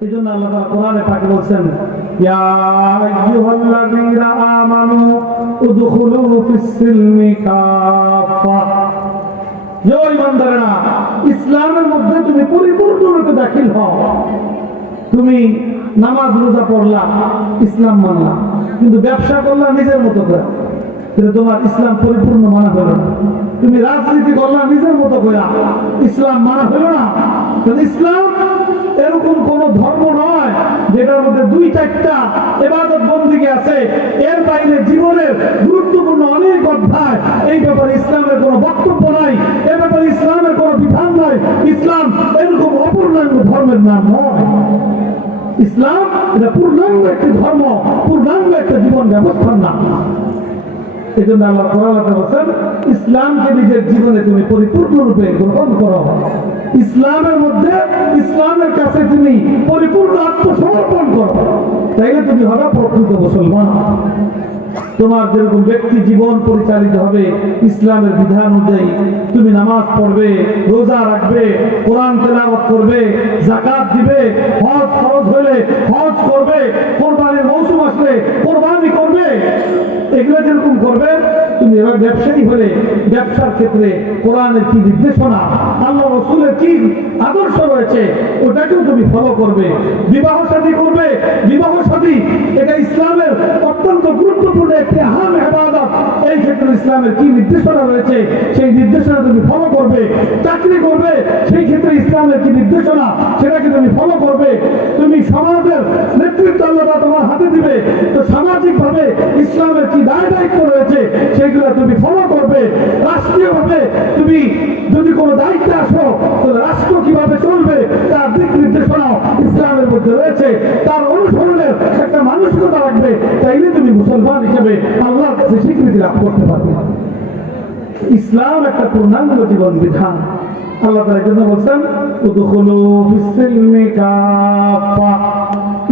আল্লাহ তাআলা কোরআনে বলছেন, ইয়া আইয়ুহাল্লাযীনা আমানু উদখুলু ফিস-সিলমি কাফা হে ইমানদারেরা ইসলামের মধ্যে তুমি পরিপূর্ণরূপে দাখিল হও। তুমি নামাজ রোজা পড়লা, ইসলাম মানলা, কিন্তু ব্যবসা করলা নিজের মতো করে। কিন্তু তোমার ইসলাম পরিপূর্ণ মানা হলো না। তুমি রাজনীতি করলা নিজের মতো করে। ইসলাম মানা হলো না। ইসলাম এরকম কোন ধর্ম নয় যেটার মধ্যে দুই চারটা এবাদত বন্দিকে আছে। এর বাইরে জীবনের গুরুত্বপূর্ণ অনেক অধ্যায়। এই ব্যাপারে ইসলামের কোনো বক্তব্য নাই, এ ব্যাপারে ইসলামের কোনো বিধান নাই। ইসলাম এরকম অপূর্ণাঙ্গ ধর্মের নাম নয়। ইসলাম এটা পূর্ণাঙ্গ একটি ধর্ম, পূর্ণাঙ্গ একটা জীবন ব্যবস্থার নাম। আল্লাহ কোরআনে বলছেন, ইসলামকে নিজের জীবনে তুমি পরিপূর্ণরূপে গ্রহণ করো। ইসলামের মধ্যে, ইসলামের কাছে তুমি পরিপূর্ণ আত্মসমর্পণ করো। তাইলে তুমি হবে প্রকৃত মুসলমান। তোমার যেরকম ব্যক্তি জীবন পরিচালিত হবে, ইসলামের বিধান অনুযায়ী তুমি নামাজ পড়বে, রোজা রাখবে, কোরআন তেলাওয়াত করবে জাকাত দিবে হজ খরচ হলে হজ করবে কোরবানির মৌসুম আসলে কোরবানি করবে এগুলো যেরকম করবে তুমি এবার ব্যবসায়ী হলে ব্যবসার ক্ষেত্রে কোরআনের কি নির্দেশনা, আল্লাহ রসুলের কি আদর্শ রয়েছে, ওটাকেও তুমি ফলো করবে। বিবাহ সাথী করবে। বিবাহ সাথী এটা ইসলামের অত্যন্ত গুরুত্বপূর্ণ একটি আহাম হেফাজত এই ক্ষেত্রে ইসলামের কি নির্দেশনা রয়েছে, সেই নির্দেশনা তুমি ফলো করবে, চাকরি করবে ইসলামের কি নির্দেশনা সেটাকে তুমি ফলো করবে। তুমি সমাজের নেতৃত্ব আল্লাহ তোমার হাতে দিবে। তো সামাজিকভাবে ইসলামের কি দায় দায়িত্ব রয়েছে, সেগুলো তুমি ফলো করবে। রাষ্ট্রীয়ভাবে তুমি যদি কোনো দায়িত্বে আসো, তাহলে রাষ্ট্র কীভাবে চলবে, তার দিক নির্দেশনাও ইসলামের মধ্যে রয়েছে। তার অনুসরণের একটা মানসিকতা রাখবে, তাইলে তুমি মুসলমান হিসেবে আল্লাহর কাছে স্বীকৃতি লাভ করতে পারবে। ইসলাম একটা পূর্ণাঙ্গ জীবন বিধান।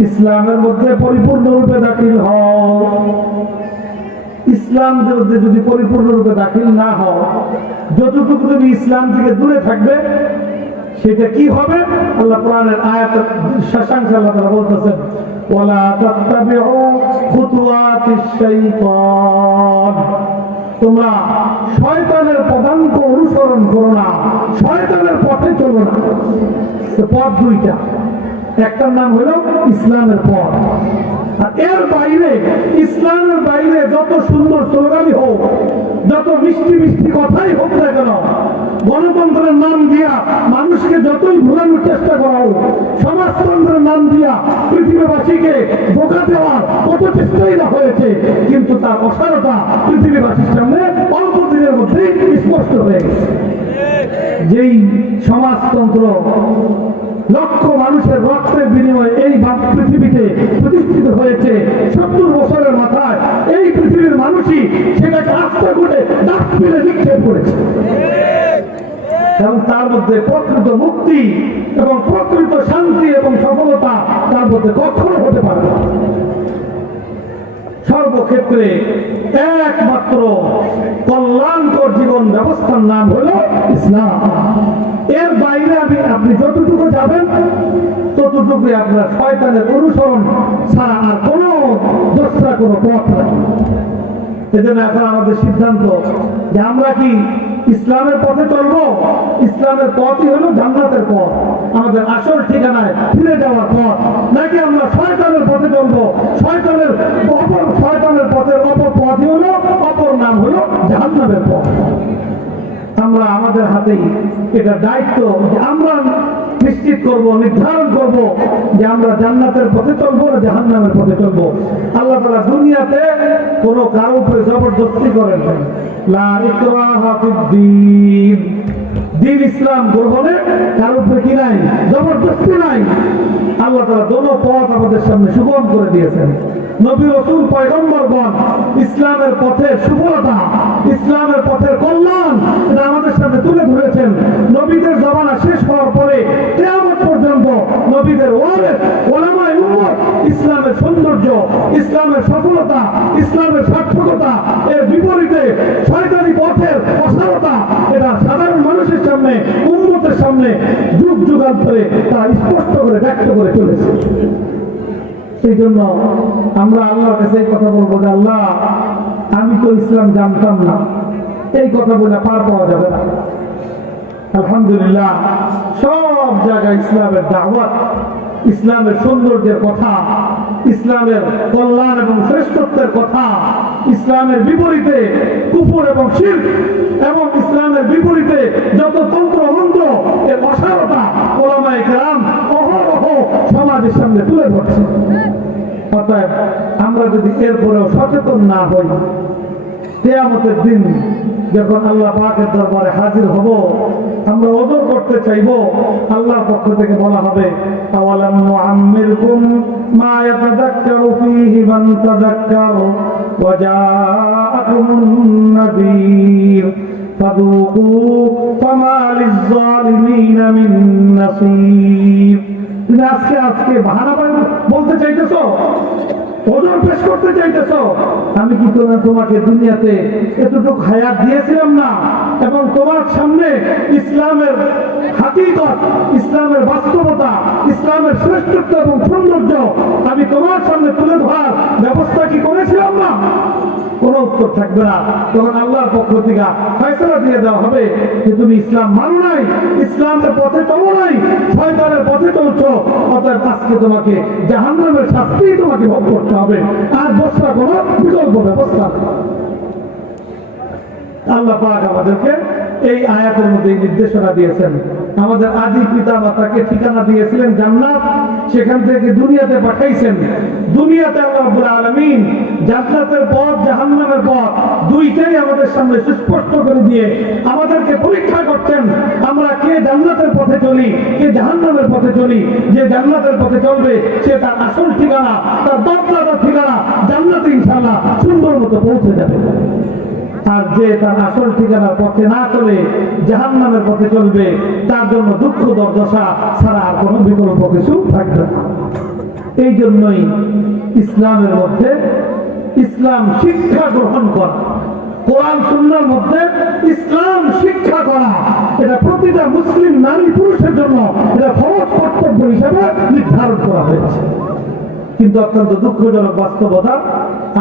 ইসলামের মধ্যে পরিপূর্ণরূপে দাখিল হও। ইসলাম যদি পরিপূর্ণরূপে দাখিল না হও, যতটুকু তুমি ইসলাম থেকে দূরে থাকবে, সেটা কি হবে? আল্লাহ কোরআনের আয়াত শশাঙ্ক আল্লাহ তাআলা বলতেছেন, ওয়ালা তাত্তাবিউ খুতুওয়াতিশ শাইতান তোমরা শয়তানের পদাঙ্ক অনুসরণ করো না, শয়তানের পথে চলো না। পথ দুইটা। একটার নাম হলো ইসলামের পথ। আর এর বাইরে, ইসলামের বাইরে যত সুন্দর স্লোগানই হোক, যত মিষ্টি মিষ্টি কথাই হোক না কেন, গণতন্ত্রের নাম দিয়া মানুষকে যতই ভুলানোর চেষ্টা করা হোক সমাজতন্ত্রের নাম দিয়া পৃথিবীবাসীকে বোকা দেওয়ার কত চেষ্টাই না হয়েছে, কিন্তু তার অসারতা পৃথিবীবাসীর সামনে অল্প দিনের মধ্যেই স্পষ্ট হয়ে গেছে। যেই সমাজতন্ত্র লক্ষ মানুষের রক্তের বিনিময়ে এই পৃথিবীতে প্রতিষ্ঠিত হয়েছে। সত্তর বছরের মাথায় এই পৃথিবীর মানুষই সেটাকে আস্থা করে ডাস্টবিনে নিক্ষেপ করেছে। এবং তার মধ্যে প্রকৃত মুক্তি এবং প্রকৃত শান্তি এবং সফলতা তার মধ্যে কখনো হতে পারে না। সর্বক্ষেত্রে একমাত্র কল্যাণকর জীবন ব্যবস্থার নাম হলো ইসলাম। এর বাইরে আমি আপনি যতটুকু যাবেন, ততটুকুই আপনার শয়তানের অনুসরণ ছাড়া আর কোনো দোসরা, কোনো পথ নাই। এজন্য এখন আমাদের সিদ্ধান্ত যে আমরা কি ইসলামের পথে চলবো? ইসলামের পথই হলো জান্নাতের পথ। আমাদের আসল ঠিকানায় ফিরে যাওয়ার পথ। নাকি আমরা শয়তানের পথে চলবো? শয়তানের অপর শয়তানের পথের অপর পথই হলো, অপর নাম হলো জাহান্নামের পথ। আমরা আমাদের হাতেই এটা দায়িত্ব আমরা নিশ্চিত করব, নির্ধারণ করব যে আমরা জান্নাতের পথে চলবো না জাহান্নামের পথে চলবো। আল্লাহ তালা দুনিয়াতে কোনো কারও উপরে জবরদস্তি করেন। দিন। ইসলাম গ্রহণে উপরে কি নাই? জবরদস্তি নাই। আল্লাহ তালা দোনো পথ আমাদের সামনে সুগম করে দিয়েছেন। নবী রসুল, পয়গম্বরগণ, ইসলামের পথে সুফলতা, ইসলামের পথের কল্যাণ সামনে তুলে ধরেছেন নবীদের জমানা শেষ হওয়ার পরে কেয়ামত পর্যন্ত নবীদের ওয়ারেস ওলামায় উম্মত, ইসলামের সৌন্দর্য, ইসলামের সফলতা, ইসলামের সার্থকতা, এর বিপরীতে শয়তানি পথের অসারতা এটা সাধারণ মানুষের সামনে, উম্মতের সামনে যুগ যুগ যুগান্তরে তা স্পষ্ট করে ব্যক্ত করে চলেছে সেই জন্য আমরা আল্লাহর কাছে কথা বলব যে, আল্লাহ, আমি তো ইসলাম জানতাম না। এই কথা বলে পার পাওয়া যাবে না। আলহামদুলিল্লাহ, সব জায়গায় ইসলামের দাওয়াত, ইসলামের সৌন্দর্যের কথা, ইসলামের কল্যাণ এবং শ্রেষ্ঠত্বের কথা, ইসলামের বিপরীতে কুকুর এবং শিল্প এবং ইসলামের বিপরীতে যত তন্ত্র মন্ত্র, এর অসারতা ওলামায় কেরাম অহরহ সমাজের সামনে তুলে ধরছে। অতএব আমরা যদি এরপরেও সচেতন না হই, কেয়ামতের দিন যখন আল্লাহ পাকের দরবারে হাজির হব, আমরা ওজন করতে চাইব, আল্লাহর পক্ষ থেকে বলা হবে, আওয়ালাম নুআম্মিরকুম মা ইয়াতাযাক্কারু ফীহি মান তাযাক্কার, ওয়া জাআকুমুন নাযীর, ফাযুকু ফামা লিয-যালিমিনা মিন নাসীর। আজকে আজকে বান- বলতে চাইতেছো? ওজন পেশ করতে চাইতেছ? আমি কি তোমাকে দুনিয়াতে এতটুকু হায়াত দিয়েছিলাম না? এবং তোমার সামনে ইসলামের হাকিকত, ইসলামের বাস্তবতা, ইসলামের শ্রেষ্ঠত্ব এবং সৌন্দর্য আমি তোমার সামনে তুলে ধরার ব্যবস্থা কি করেছিলাম না? কোনো উত্তর থাকবে না। তখন আল্লাহর পক্ষ থেকে ফয়সলা দিয়ে দেওয়া হবে যে তুমি ইসলাম মানো নাই, ইসলামের পথে চলো নাই, শয়তানের পথে চলছো অতএব আজকে তোমাকে জাহান্নামের শাস্তি তোমাকে ভোগ করতে হবে। আর বসরা কোনো বিকল্প ব্যবস্থা। আল্লাহ পাক আমাদেরকে এই আয়াতের মধ্যে নির্দেশনা দিয়েছেন। আমাদের আদি পিতা মাতাকে ঠিকানা দিয়েছিলেন জান্নাত, সেখান থেকে দুনিয়াতে পাঠাইছেন। দুনিয়াতে আল্লাহ আলামিন জান্নাতের পথ, জাহান্নামের পথ দুইটাই আমাদের সামনে সুস্পষ্ট করে দিয়ে আমাদেরকে পরীক্ষা করছেন আমরা কে জান্নাতের পথে চলি, কে জাহান্নামের পথে চলি, যে জান্নাতের পথে চলবে, সে তার আসল ঠিকানা, তার বাপদাদার ঠিকানা জান্নাতে ইনশাআল্লাহ সুন্দর মতো পৌঁছে যাবে। আর যে তার আসল ঠিকানার পথে না চলে জাহান নামের পথে চলবে, তার জন্য দুঃখ, দর্দশা ছাড়া আর কোনো বিকল্প কিছু থাকবে না। এই জন্যই ইসলামের মধ্যে ইসলাম শিক্ষা গ্রহণ করা, কোরআন, সুন্নার মধ্যে ইসলাম শিক্ষা করা, এটা প্রতিটা মুসলিম নারী পুরুষের জন্য এটা ফরজ কর্তব্য হিসেবে নির্ধারণ করা হয়েছে। কিন্তু অত্যন্ত দুঃখজনক বাস্তবতা,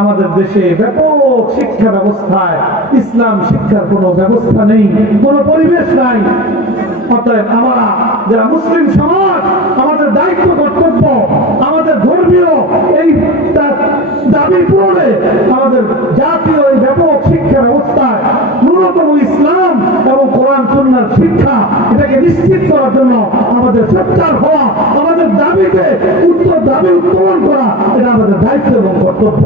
আমাদের দেশে ব্যাপক শিক্ষা ব্যবস্থায় ইসলাম শিক্ষার কোনো ব্যবস্থা নেই, কোনো পরিবেশ নাই। অতএব আমরা যারা মুসলিম সমাজ, আমাদের দায়িত্ব, কর্তব্য, আমাদের ধর্মীয় এই দাবি পূরণে আমাদের জাতীয় এই ব্যাপক শিক্ষা ব্যবস্থায় ন্যূনতম ইসলাম এবং কোরআন সুন্নার শিক্ষা, এটাকে নিশ্চিত করার জন্য আমাদের সোচ্চার হওয়া, আমাদের দাবিতে উত্তর, দাবি উত্তোলন করা, এটা আমাদের দায়িত্ব এবং কর্তব্য।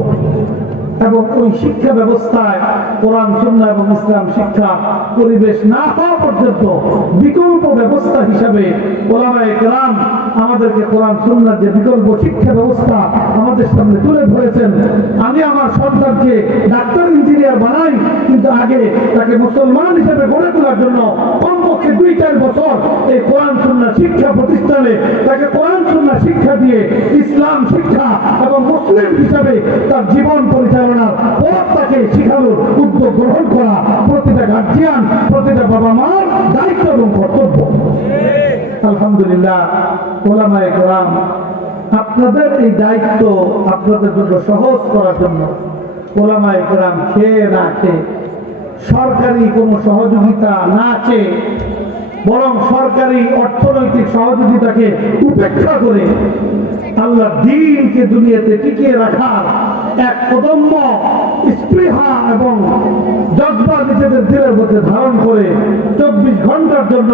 এবং ওই শিক্ষা ব্যবস্থায় কোরআন সুন্না এবং ইসলাম শিক্ষা পরিবেশ না হওয়া পর্যন্ত বিকল্প ব্যবস্থা হিসাবে কোরআন আমাদেরকে কোরআন, সুন্নার যে বিকল্প শিক্ষা ব্যবস্থা আমাদের সামনে তুলে ধরেছেন। আমি আমার সন্তানকে ডাক্তার, ইঞ্জিনিয়ার বানাই, কিন্তু আগে তাকে মুসলমান হিসেবে গড়ে তোলার জন্য কমপক্ষে দুই চার বছর এই কোরআন সুন্না শিক্ষা প্রতিষ্ঠানে তাকে কোরআন সুন্না শিক্ষা দিয়ে ইসলাম শিক্ষা এবং মুসলিম হিসাবে তার জীবন পরিচালনার পথ তাকে শিখানোর উদ্যোগ গ্রহণ করা প্রতিটা গার্জিয়ান প্রতিটা বাবা মার দায়িত্ব এবং কর্তব্য। আপনাদের এই দায়িত্ব আপনাদের জন্য সহজ করার জন্য ওলামায়ে কেরাম খেয়ে না খেয়ে, সরকারি কোনো সহযোগিতা না চেয়ে, বরং সরকারি অর্থনৈতিক সহযোগিতাকে উপেক্ষা করে আল্লাহ দিনকে দুনিয়াতে টিকিয়ে রাখার এক অদম্য স্পৃহা এবং জজ্বা নিজেদের দিলের মধ্যে ধারণ করে চব্বিশ ঘণ্টার জন্য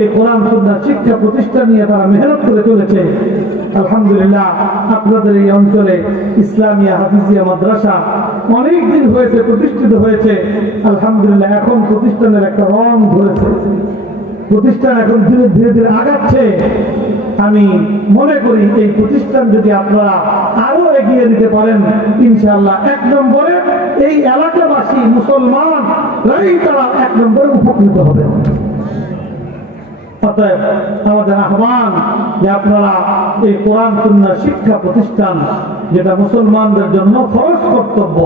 এই কোরআন সুন্নাহ শিক্ষা প্রতিষ্ঠা নিয়ে তারা মেহনত করে চলেছে। আলহামদুলিল্লাহ, আপনাদের এই অঞ্চলে ইসলামিয়া হাফিজিয়া মাদ্রাসা অনেক দিন হয়েছে, প্রতিষ্ঠিত হয়েছে। আলহামদুলিল্লাহ, এখন প্রতিষ্ঠানের একটা রং ধরেছে। প্রতিষ্ঠান এখন ধীরে ধীরে ধীরে আগাচ্ছে। আমি মনে করি এই প্রতিষ্ঠান যদি আপনারা আরও এগিয়ে নিতে পারেন ইনশাল্লাহ এক নম্বরে এই এলাকাবাসী, মুসলমান তারা এক নম্বরে উপকৃত হবে অতএব আমাদের আহ্বান যে আপনারা এই কোরআন, সুন্নাহ শিক্ষা প্রতিষ্ঠান, যেটা মুসলমানদের জন্য ফরজ কর্তব্য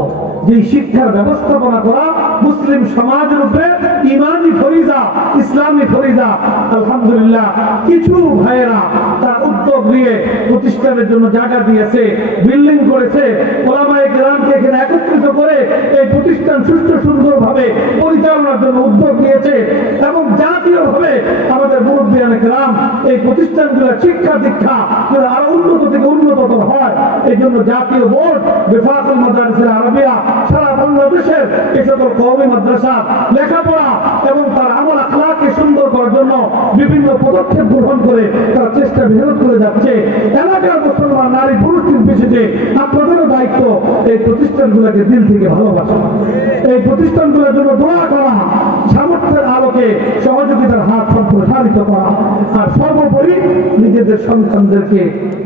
যে শিক্ষার ব্যবস্থাপনা করা মুসলিম সমাজ রূপে ইমানি ফরিজা ইসলামী ফরিজা আলহামদুলিল্লাহ কিছু ভাইয়েরা তার উদ্যোগ নিয়ে প্রতিষ্ঠানের জন্য জায়গা দিয়েছে, বিল্ডিং করেছে, ওলামায়ে কেরামকে এখানে একত্রিত করে এই প্রতিষ্ঠান সুস্থ সুন্দরভাবে পরিচালনার জন্য উদ্যোগ নিয়েছে এবং জাতীয় ভাবে আমাদের মুরব্বিয়ান গ্রাম এই প্রতিষ্ঠানগুলো শিক্ষা দীক্ষা আরও উন্নত থেকে উন্নততর হয়। এই জন্য জাতীয় বোর্ড, বেফাকুল মাদ্রাসা আরবিয়া, সারা বাংলাদেশের এই সকল কৌমি মাদ্রাসা লেখাপড়া এবং তার আমল আখলাকে সুন্দর করার জন্য বিভিন্ন পদক্ষেপ গ্রহণ করে চেষ্টা করে যাচ্ছে। এলাকার মুসলমান, নারী আপনাদেরও দায়িত্ব এই প্রতিষ্ঠানগুলোকে দিল থেকে ভালোবাসা। এই প্রতিষ্ঠানগুলোর জন্য দোয়া করা, সামর্থ্যের আলোকে সহযোগিতার হাত সম্প্রসারিত করা। আর সর্বোপরি নিজেদের সন্তানদেরকে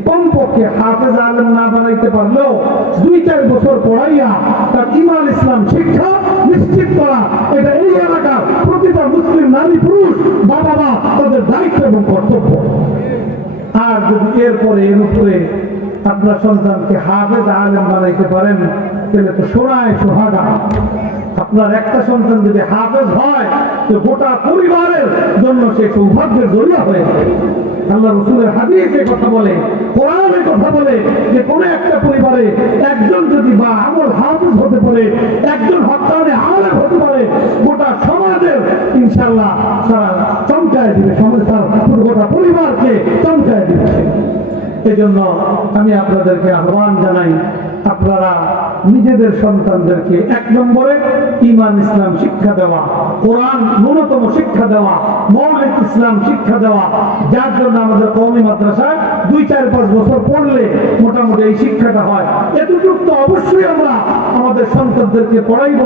কমপক্ষে হাফেজ আলেম না বানাইতে পারলেও দুই চার বছর পড়াইয়া তার ইমান ইসলাম শিক্ষা নিশ্চিত করা, এটা এই এলাকার প্রতিটা মুসলিম নারী পুরুষ বাবা মা তাদের দায়িত্ব এবং কর্তব্য। আর যদি এরপরে এর উপরে আপনার সন্তানকে হাফেজ আলেম বানাইতে পারেন, তাহলে তো সোনায় সোহাগা। আপনার একটা সন্তান যদি হাফেজ হয়, তো গোটা পরিবারের জন্য সে সৌভাগ্যের জড়িয়া হয়ে আল্লাহ রসুলের হাদিসে কথা বলে, কোরআনে কথা বলে যে কোন একটা পরিবারে একজন যদি বা আমল হাফেজ হতে পারে, একজন হত্যানে আলেম হতে পারে, গোটা সমাজের ইনশাল্লাহ তারা চমকায় দিবে সমাজ তার গোটা পরিবারকে চমকায় দিবে। এই জন্য আমি আপনাদেরকে আহ্বান জানাই আপনারা নিজেদের সন্তানদেরকে এক নম্বরে ইমান ইসলাম শিক্ষা দেওয়া, কোরআন ন্যূনতম শিক্ষা দেওয়া, মৌলিক ইসলাম শিক্ষা দেওয়া, যার জন্য আমাদের কওমি মাদ্রাসায় দুই, চার, পাঁচ বছর পড়লে মোটামুটি এই শিক্ষাটা হয়। এতটুকু তো অবশ্যই আমরা আমাদের সন্তানদেরকে পড়াইব,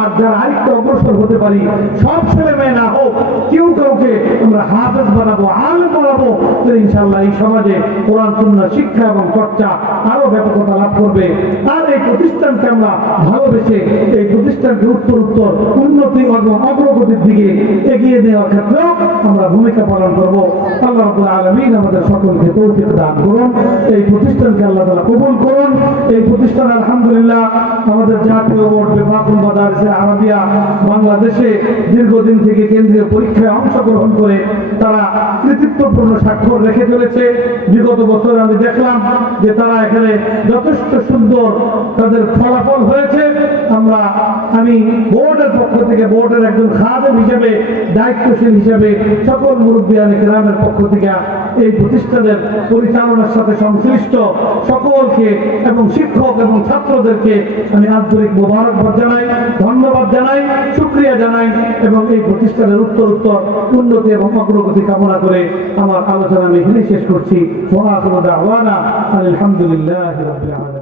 আর যারা আরেকটু অগ্রসর হতে পারি, সব ছেলে মেয়ে না হোক, কেউ কাউকে আমরা হাফেজ বানাবো, আলেম বানাবো তো ইনশাল্লাহ এই সমাজে কোরআন, সুন্নাহ, শিক্ষা এবং চর্চা আরও ব্যাপকতা লাভ করবে। আর এই প্রতিষ্ঠানকে আমরা ভালোবেসে এই প্রতিষ্ঠানকে উত্তর উত্তর উন্নতি এবং অগ্রগতির দিকে এগিয়ে নেওয়ার ক্ষেত্রেও আমরা ভূমিকা পালন করব। আল্লাহ রাব্বুল আলামিন আমাদের সকলকে তৌফিক দান করুন। এই প্রতিষ্ঠানকে আল্লাহ তাআলা কবুল করুন। এই প্রতিষ্ঠান আলহামদুলিল্লাহ আমাদের জাতীয় বোর্ড বেফাকুল মাদারিসের আরবিয়া বাংলাদেশে দীর্ঘদিন থেকে কেন্দ্রীয় পরীক্ষায় অংশগ্রহণ করে তারা কৃতিত্বপূর্ণ স্বাক্ষর রেখে চলেছে। বিগত বছর আমি দেখলাম যে তারা এখানে যথেষ্ট সুন্দর তাদের ফলাফল হয়েছে। আমরা, আমি বোর্ডের পক্ষ থেকে, বোর্ডের একজন খাদেম হিসেবে, দায়িত্বশীল হিসেবে সকল মুরব্বিয়ান গ্রামের পক্ষ থেকে এই প্রতিষ্ঠানের পরিচালনার সাথে সংশ্লিষ্ট সকলকে এবং শিক্ষক এবং ছাত্রদেরকে আমি আন্তরিক মোবারকবাদ জানাই, ধন্যবাদ জানাই, শুক্রিয়া জানাই এবং এই প্রতিষ্ঠানের উত্তর উত্তর উন্নতি এবং অগ্রগতি কামনা করে আমার আলোচনা আমি এখানে শেষ করছি। আলহামদুলিল্লাহি